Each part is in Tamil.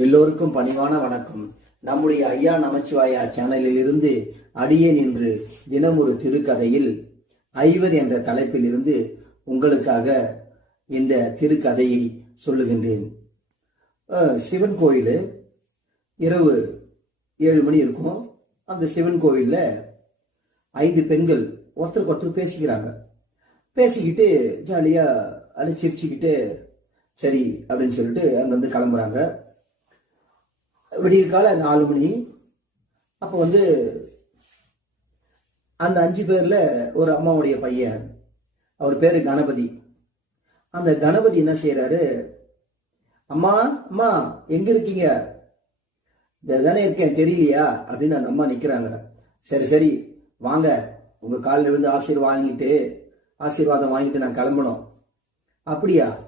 எல்லோருக்கும் பணிவான வணக்கம். நம்முடைய ஐயா நமச்சிவாயா சேனலில் இருந்து அடியேன் என்று தினம் ஒரு திருக்கதையில் ஐவர் என்ற தலைப்பில் இருந்து உங்களுக்காக இந்த திருக்கதையை சொல்லுகின்றேன். சிவன் கோயில் இரவு ஏழு மணி இருக்கும். அந்த சிவன் கோயில்ல ஐந்து பெண்கள் ஒருத்தருக்கு ஒருத்தர் பேசிக்கிறாங்க. பேசிக்கிட்டு ஜாலியாக அப்படி சிரிச்சுக்கிட்டு சரி அப்படின்னு சொல்லிட்டு அங்கேருந்து கிளம்புறாங்க. விடிய கால நாலு மணி. அப்போ வந்து அந்த அஞ்சு பேரில் ஒரு அம்மாவுடைய பையன் அவர் பேர் கணபதி. அந்த கணபதி என்ன செய்கிறாரு அம்மா அம்மா எங்க இருக்கீங்க? தானே இருக்கேன் தெரியலையா? அப்படின்னு அந்த அம்மா நிற்கிறாங்க சரி சரி வாங்க. உங்க காலில் இருந்து ஆசீர்வாதம் வாங்கிட்டு ஆசீர்வாதம் வாங்கிட்டு நான் கிளம்பணும். அப்படியா?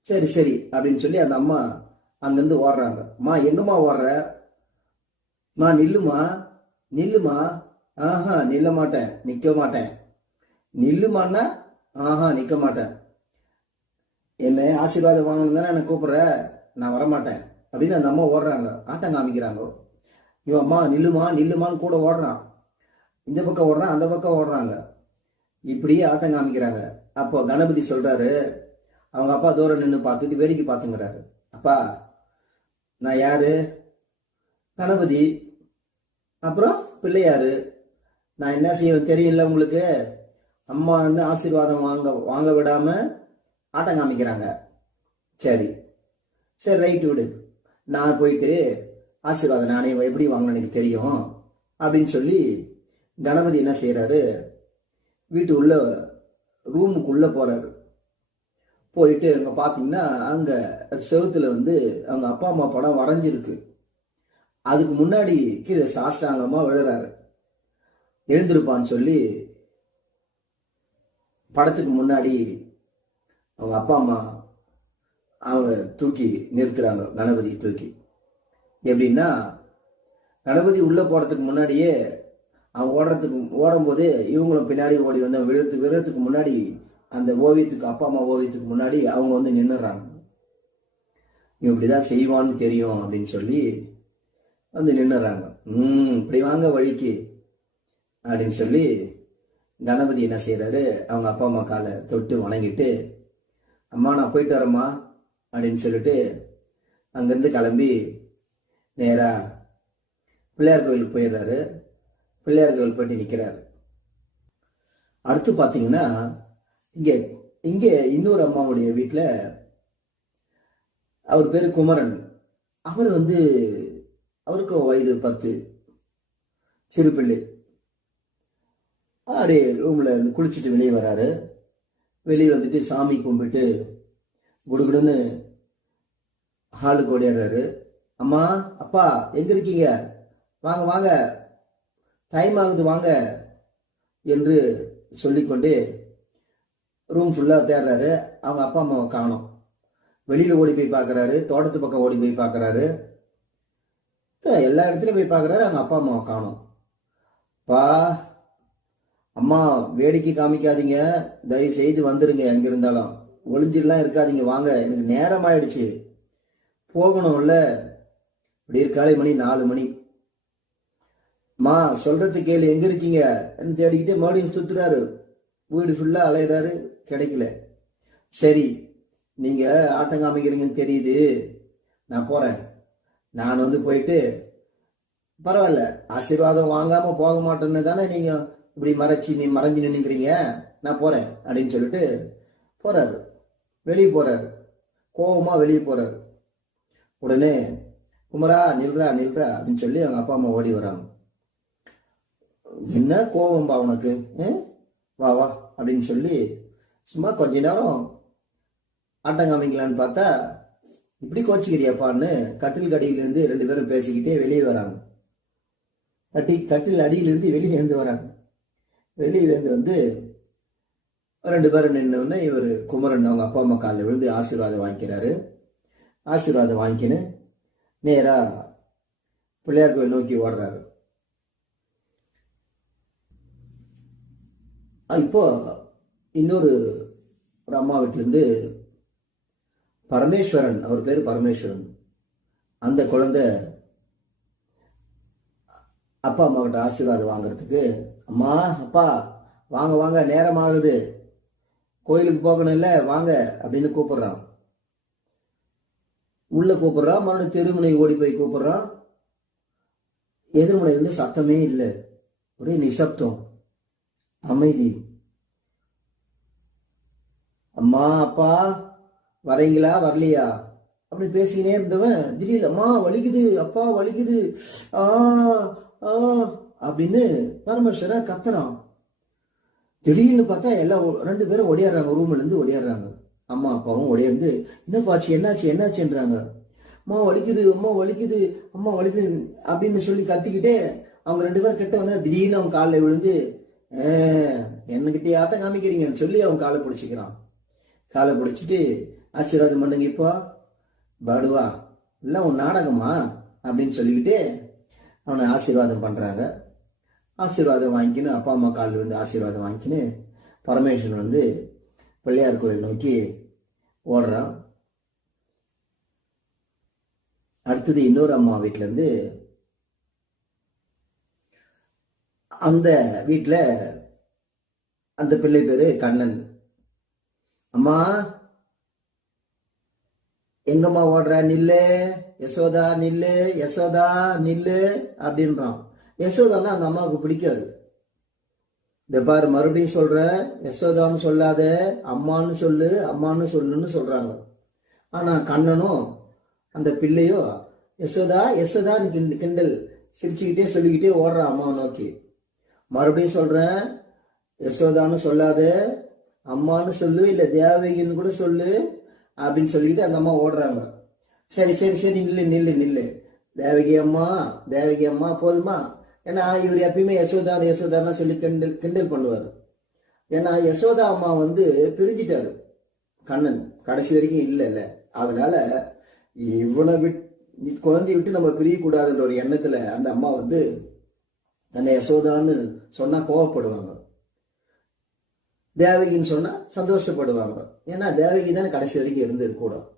சரி சரி அப்படின்னு சொல்லி அந்த அம்மா அங்கிருந்து ஓடுறாங்க. அம்மா எங்கம்மா ஓடுற? மா நில்லுமா நில்லுமா. ஆஹா நில்ல மாட்டேன் நிக்க மாட்டேன் நில்லுமான்னா? ஆஹா நிக்க மாட்டேன் என்ன ஆசீர்வாதம் வாங்கணும் தானே என்ன கூப்பிடுற? நான் வரமாட்டேன். அப்படின்னு அந்த அம்மா ஓடுறாங்க. ஆட்டம் காமிக்கிறாங்க. இவன் அம்மா நில்லுமா நில்லுமான்னு கூட ஓடுறான். இந்த பக்கம் ஓடுறான் அந்த பக்கம் ஓடுறாங்க. இப்படியே ஆட்டம் காமிக்கிறாங்க. அப்போ கணபதி சொல்றாரு அவங்க அப்பா தூரம் நின்று பார்த்துட்டு வேடிக்கை பார்த்துங்கிறாரு. அப்பா நான் யாரு? கணபதி அப்புறம் பிள்ளையாரு நான் என்ன செய்வேன் தெரியல உங்களுக்கு. அம்மா வந்து ஆசீர்வாதம் வாங்க வாங்க விடாம ஆட்டம் காமிக்கிறாங்க. சரி. சரி ரைட் விடு. நான் போயிட்டு ஆசீர்வாதம் நானே எப்படி வாங்கணும் எனக்கு தெரியும் அப்படின்னு சொல்லி கணபதி என்ன செய்யறாரு வீட்டு உள்ள ரூமுக்குள்ள போறாரு. போயிட்டு அங்கே பார்த்தீங்கன்னா அங்கே செவத்தில் வந்து அவங்க அப்பா அம்மா படம் வரைஞ்சிருக்கு. அதுக்கு முன்னாடி கீழே சாஷ்டாங்கமா விழுறாரு. எழுந்திருப்பான்னு சொல்லி படத்துக்கு முன்னாடி அவங்க அப்பா அம்மா அவங்க தூக்கி நிறுத்துறாங்க. கணபதி தூக்கி. எப்படின்னா கணபதி உள்ளே போகிறதுக்கு முன்னாடியே அவன் ஓடுறதுக்கு ஓடும்போது இவங்களும் பின்னாடி ஓடி வந்து விழுத்து விழுறதுக்கு முன்னாடி அந்த ஓவியத்துக்கு அப்பா அம்மா ஓவியத்துக்கு முன்னாடி அவங்க வந்து நின்றுறாங்க இவன் இப்படிதான் செய்வான்னு தெரியும் அப்படின்னு சொல்லி வந்து நின்றுறாங்க ம் இப்படி வாங்க வழிக்கு அப்படின்னு சொல்லி கணபதி என்ன செய்யறாரு அவங்க அப்பா அம்மா காலை தொட்டு வணங்கிட்டு அம்மா நான் போயிட்டு வரேம்மா அப்படின்னு சொல்லிட்டு அங்கேருந்து கிளம்பி நேராக பிள்ளையார் கோயிலுக்கு போயிடுறாரு. பிள்ளையார் கோயில் போயிட்டு நிற்கிறாரு அடுத்து பார்த்தீங்கன்னா இங்கே இங்கே இன்னொரு அம்மாவுடைய வீட்டில் அவர் பேர் குமரன். அவர் வந்து அவருக்கும் வயது பத்து. சிறு பிள்ளை. அப்படியே ரூமில் இருந்து குளிச்சுட்டு வெளியே வராரு. வெளியே வந்துட்டு சாமி கும்பிட்டு குடுகுடுன்னு ஹாலுக்கு ஓடிடுறாரு அம்மா அப்பா எங்க இருக்கீங்க? வாங்க வாங்க. டைம் ஆகுது வாங்க. என்று சொல்லிக்கொண்டு ரூம் ஃபுல்லாக தேடுறாரு. அவங்க அப்பா அம்மாவை காணும். வெளியில் ஓடி போய் பார்க்குறாரு தோட்டத்து பக்கம் ஓடி போய் பார்க்குறாரு எல்லா இடத்துலையும் போய் பார்க்குறாரு அவங்க அப்பா அம்மாவை காணும். பா அம்மா வேடிக்கை காமிக்காதீங்க. தயவு செய்து வந்துடுங்க எங்க இருந்தாலும். ஒளிஞ்சிடலாம் இருக்காதீங்க. வாங்க எனக்கு நேரம் ஆயிடுச்சு போகணும்ல. இப்படி காலை மணி நாலு மணி. மா சொல்றது கேளு. எங்க இருக்கீங்க? தேடிக்கிட்டே மறுபடியும் சுத்துறாரு. வீடு ஃபுல்லா அலையிறாரு கிடைக்கல. சரி நீங்க ஆட்டம் காமிக்கிறீங்கன்னு தெரியுது. நான் போறேன். நான் வந்து போயிட்டு பரவாயில்ல ஆசீர்வாதம் வாங்காம போக மாட்டேன்னு தானே நீங்க இப்படி மறைச்சி நீ மறைஞ்சு நின்றுக்கிறீங்க நான் போறேன் அப்படின்னு சொல்லிட்டு போறாரு. வெளியே போறாரு. கோவமா வெளியே போறாரு. உடனே குமரா நில்றா நில்றா அப்படின்னு சொல்லி அவங்க அப்பா அம்மா ஓடி வராங்க. என்ன கோபம்பா உனக்கு ம்? வா வா அப்படின்னு சொல்லி சும்மா கொஞ்ச நேரம் ஆட்டம் காமிக்கலான்னு பார்த்தா இப்படி கோச்சிக்கிறியாப்பான்னு கட்டில் கடியிலேருந்து ரெண்டு பேரும் பேசிக்கிட்டே வெளியே வராங்க. கட்டி கட்டில் அடியிலேருந்து வெளியே இருந்து வராங்க. வெளியே இருந்து வந்து ரெண்டு பேரும் நின்னோடனே இவர் குமரன் அவங்க அப்பா அம்மா காலில் விழுந்து ஆசீர்வாதம் வாங்கிக்கிறாரு. ஆசீர்வாதம் வாங்கிக்கின்னு நேராக பிள்ளையார் கோயில் நோக்கி ஓடுறாரு. இப்போ இன்னொரு ஒரு அம்மா வீட்டிலேருந்து பரமேஸ்வரன் அவர் பேர் பரமேஸ்வரன். அந்த குழந்தை அப்பா அம்மா கிட்ட ஆசீர்வாதம் வாங்குறதுக்கு அம்மா அப்பா வாங்க வாங்க நேரம் ஆகுது. கோயிலுக்கு இல்லை வாங்க அப்படின்னு கூப்பிடுறான். உள்ள கூப்பிடுறான் மறுபடியும் தெருமுனை ஓடி போய் கூப்பிடுறான். எதிர்முனை இருந்து சத்தமே இல்லை. ஒரே நிசப்தம். அமைதி. அம்மா அப்பா வரீங்களா வரலையா? அப்படி பேசிக்கினே இருந்தவன் திடீர்னு அம்மா வலிக்குது அப்பா வலிக்குது ஆ ஆ அப்படின்னு பரமேஸ்வர கத்துறான். திடீர்னு பார்த்தா எல்லாம் ரெண்டு பேரும் ஒடியாடுறாங்க ரூம்ல இருந்து ஒடியாடுறாங்க அம்மா அப்பாவும் ஒடியாந்து என்னப்பாச்சு என்னாச்சு என்னாச்சுன்றாங்க. அம்மா வலிக்குது அம்மா வலிக்குது அம்மா வலிக்குது அப்படின்னு சொல்லி கத்திக்கிட்டே அவங்க ரெண்டு பேரும் கிட்ட வந்து திடீர்னு அவங்க காலில் விழுந்து என்னகிட்ட ஆட்டம் காமிக்கிறீங்கன்னு சொல்லி அவன் காலை பிடிச்சிக்கிறான். காலை பிடிச்சிட்டு ஆசீர்வாதம் பண்ணுங்க இப்போ. பாடுவா. இல்லை உன் நாடகமா? அப்படின்னு சொல்லிக்கிட்டு அவனை ஆசீர்வாதம் பண்ணுறாங்க ஆசீர்வாதம் வாங்கிக்கின்னு அப்பா அம்மா காலில் வந்து ஆசீர்வாதம் வாங்கிக்கின்னு பரமேஸ்வரன் வந்து பிள்ளையார் கோயில் நோக்கி ஓடுறான். அடுத்தது இன்னொரு அம்மா வீட்டிலேருந்து இருந்து அந்த வீட்டில் அந்த பிள்ளை பேரு கண்ணன். அம்மா எங்கம்மா ஓடுற? நில்லு. யசோதா நில்லு. யசோதா நில்லு அப்படின்றான். யசோதான்னா அந்த அம்மாவுக்கு பிடிக்காது. இந்த பாரு மறுபடியும் சொல்ற யசோதான்னு சொல்லாத அம்மான்னு சொல்லு அம்மான்னு சொல்லுன்னு சொல்றாங்க. ஆனா கண்ணனும் அந்த பிள்ளையோ யசோதா யசோதா கிண்டல் சிரிச்சுக்கிட்டே சொல்லிக்கிட்டே ஓடுறான் அம்மாவை நோக்கி. மறுபடியும் சொல்றேன். யசோதான்னு சொல்லாத. அம்மான்னு சொல்லு இல்ல தேவகின்னு கூட சொல்லு அப்படின்னு சொல்லிக்கிட்டு அந்த அம்மா ஓடுறாங்க. சரி சரி சரி நில்லு நில்லு நில்லு. தேவகி அம்மா தேவகி அம்மா போதுமா? ஏன்னா இவர் எப்பயுமே யசோதா யசோதான்னு சொல்லி கிண்டல் கிண்டல் பண்ணுவார். ஏன்னா யசோதா அம்மா வந்து பிரிஞ்சிட்டாரு. கண்ணன் கடைசி வரைக்கும் இல்லைல்ல அதனால இவனை விட் குழந்தைய விட்டு நம்ம பிரியக்கூடாதுன்ற ஒரு எண்ணத்துல அந்த அம்மா வந்து தன்னை யசோதான்னு சொன்னா கோவப்படுவாங்க. தேவகின்னு சொன்னா சந்தோஷப்படுவாங்க. ஏன்னா தேவகி தானே கடைசி வரைக்கும் இருந்தது கூட.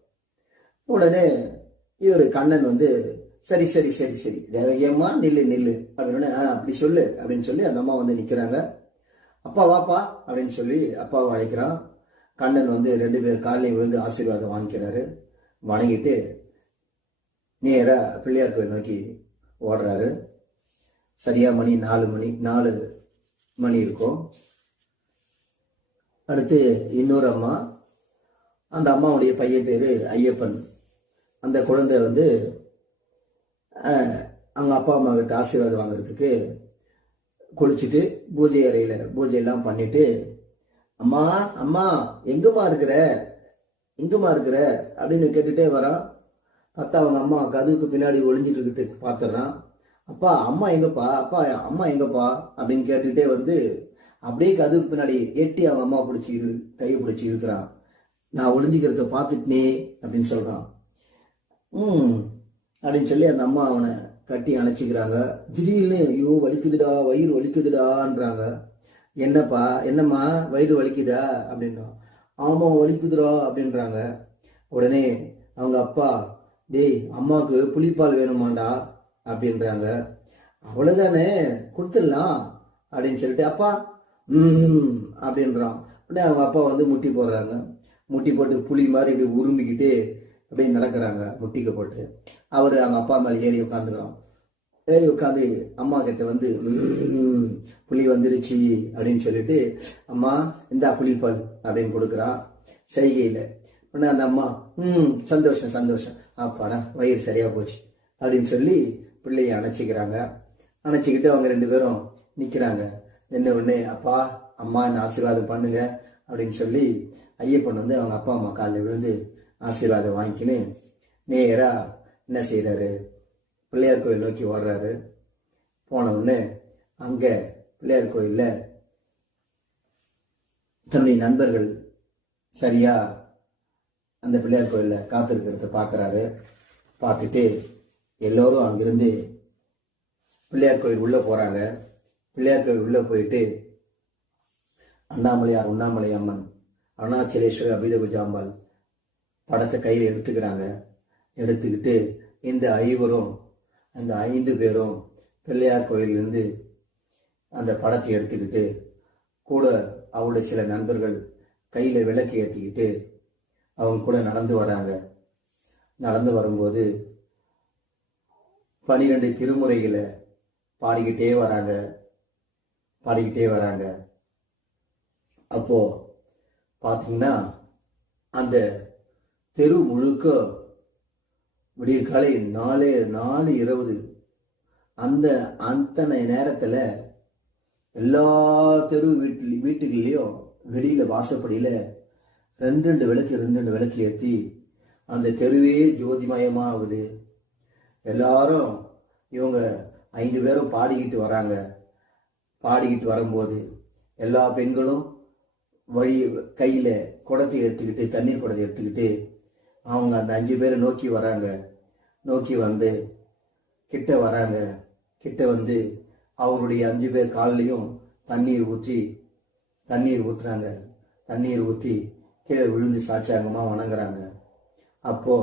உடனே இவர் கண்ணன் வந்து சரி சரி சரி சரி. தேவகியம்மா நில்லு நில்லு. அப்படின்னு "ஆ, அப்படி சொல்லு. அப்படின்னு சொல்லி அந்த அம்மா வந்து நிக்கிறாங்க. அப்பா வாப்பா. அப்படின்னு சொல்லி அப்பாவை அழைக்கிறான். கண்ணன் வந்து ரெண்டு பேர் காலையும் விழுந்து ஆசீர்வாதம் வாங்கிக்கிறாரு. வணங்கிட்டு நேரா பிள்ளையார் கோயில் நோக்கி ஓடுறாரு. சரியா மணி நாலு மணி நாலு மணி இருக்கும். அடுத்து இன்னொரு அம்மா. அந்த அம்மாவுடைய பையன் பேரு ஐயப்பன். அந்த குழந்தை வந்து அவங்க அப்பா அம்மா கிட்ட ஆசீர்வாதம் வாங்குறதுக்கு குளிச்சுட்டு பூஜை அறையில பூஜை எல்லாம் பண்ணிட்டு அம்மா அம்மா எங்கம்மா இருக்கிற? எங்கம்மா இருக்கிற? அப்படின்னு கேட்டுட்டே வரான். பார்த்தா அவங்க அம்மா கதவுக்கு பின்னாடி ஒளிஞ்சிட்டு இருக்கிறதுக்கு பார்த்துட்றான். அப்பா அம்மா எங்கப்பா? அப்பா அம்மா எங்கப்பா? அப்படின்னு கேட்டுக்கிட்டே வந்து அப்படியே கதவுக்கு பின்னாடி எட்டி அவங்க அம்மா பிடிச்சி இழு கையை பிடிச்சி இழுக்கிறான். நான் ஒளிஞ்சிக்கிறத பார்த்துட்டனே அப்படின்னு சொல்கிறான் ம் அப்படின்னு சொல்லி அந்த அம்மா அவனை கட்டி அணைச்சிக்கிறாங்க. திடீர்னு ஐயோ வலிக்குதுடா வயிறு வலிக்குதுடான்றாங்க. என்னப்பா என்னம்மா வயிறு வலிக்குதா? அப்படின்றான். ஆமா வலிக்குதுடா அப்படின்றாங்க. உடனே அவங்க அப்பா டேய் அம்மாவுக்கு புளிப்பால் வேணுமாண்டா? அப்படின்றாங்க. அவ்வளவுதானே? கொடுத்துடலாம் அப்படின்னு சொல்லிட்டு அப்பா ம் அப்படின்றான். உடனே அவங்க அப்பா வந்து முட்டி போடுறாங்க. முட்டி போட்டு புளி மாதிரி இப்படி உருமிக்கிட்டு அப்படியே நடக்கிறாங்க முட்டிக்க போட்டு. அவர் அவங்க அப்பா மேலே ஏறி உட்காந்துக்கிறான். ஏறி உட்காந்து அம்மா கிட்ட வந்து புளி வந்துருச்சு அப்படின்னு சொல்லிட்டு அம்மா இந்தா புளிப்பால் அப்படின்னு கொடுக்குறான். செய்கையில் உடனே அந்த அம்மா ம் சந்தோஷம் சந்தோஷம். அப்பாடா வயிறு சரியா போச்சு அப்படின்னு சொல்லி பிள்ளைய அணைச்சிக்கிறாங்க. அணைச்சிக்கிட்டு அவங்க ரெண்டு பேரும் நிற்கிறாங்க என்ன உடனே அப்பா அம்மா என்ன ஆசீர்வாதம் பண்ணுங்க அப்படின்னு சொல்லி ஐயப்பன் வந்து அவங்க அப்பா அம்மா காலில் விழுந்து ஆசீர்வாதம் வாங்கிக்கின்னு நேராக என்ன செய்கிறாரு பிள்ளையார் கோயில் நோக்கி ஓடுறாரு. போன உடனே அங்கே பிள்ளையார் கோயிலில் தன்னுடைய நண்பர்கள் சரியாக அந்த பிள்ளையார் கோயிலில் காத்திருக்கிறத பார்க்குறாரு பார்த்துட்டு எல்லோரும் அங்கிருந்து பிள்ளையார் கோயில் உள்ளே போகிறாங்க பிள்ளையார் கோயில் உள்ளே போயிட்டு அண்ணாமலையார் உண்ணாமலை அம்மன் அருணாச்சலேஸ்வரர் அபிதகுஜாம்பாள் படத்தை கையில் எடுத்துக்கிறாங்க. எடுத்துக்கிட்டு இந்த ஐவரும் அந்த ஐந்து பேரும் பிள்ளையார் கோயிலிருந்து அந்த படத்தை எடுத்துக்கிட்டு கூட அவருடைய சில நண்பர்கள் கையில் விளக்கு ஏற்றிக்கிட்டு அவங்க கூட நடந்து வராங்க. நடந்து வரும்போது பனிரெண்டு திருமுறைகளை பாடிக்கிட்டே வராங்க. பாடிக்கிட்டே வராங்க. அப்போ பார்த்தீங்கன்னா அந்த தெரு முழுக்க விடிய காலை நாலு நாலு இருபது அந்த அத்தனை நேரத்தில் எல்லா தெரு வீட்டு வீட்டுகள்லேயும் வெளியில் வாசப்படியில் ரெண்டு ரெண்டு விளக்கு ரெண்டு ரெண்டு விளக்கு ஏற்றி அந்த தெருவே ஜோதிமயமாகுது. எல்லாரும் இவங்க ஐந்து பேரும் பாடிக்கிட்டு வராங்க. பாடிக்கிட்டு வரும்போது எல்லா பெண்களும் வழி கையில் குடத்தை எடுத்துக்கிட்டு தண்ணீர் குடத்தை எடுத்துக்கிட்டு அவங்க அந்த அஞ்சு பேரை நோக்கி வராங்க. நோக்கி வந்து கிட்ட வராங்க. கிட்ட வந்து அவருடைய அஞ்சு பேர் கால்லையும் தண்ணீர் ஊற்றி தண்ணீர் ஊற்றுறாங்க தண்ணீர் ஊற்றி கீழே விழுந்து சாட்சாங்கமாக வணங்குறாங்க. அப்போது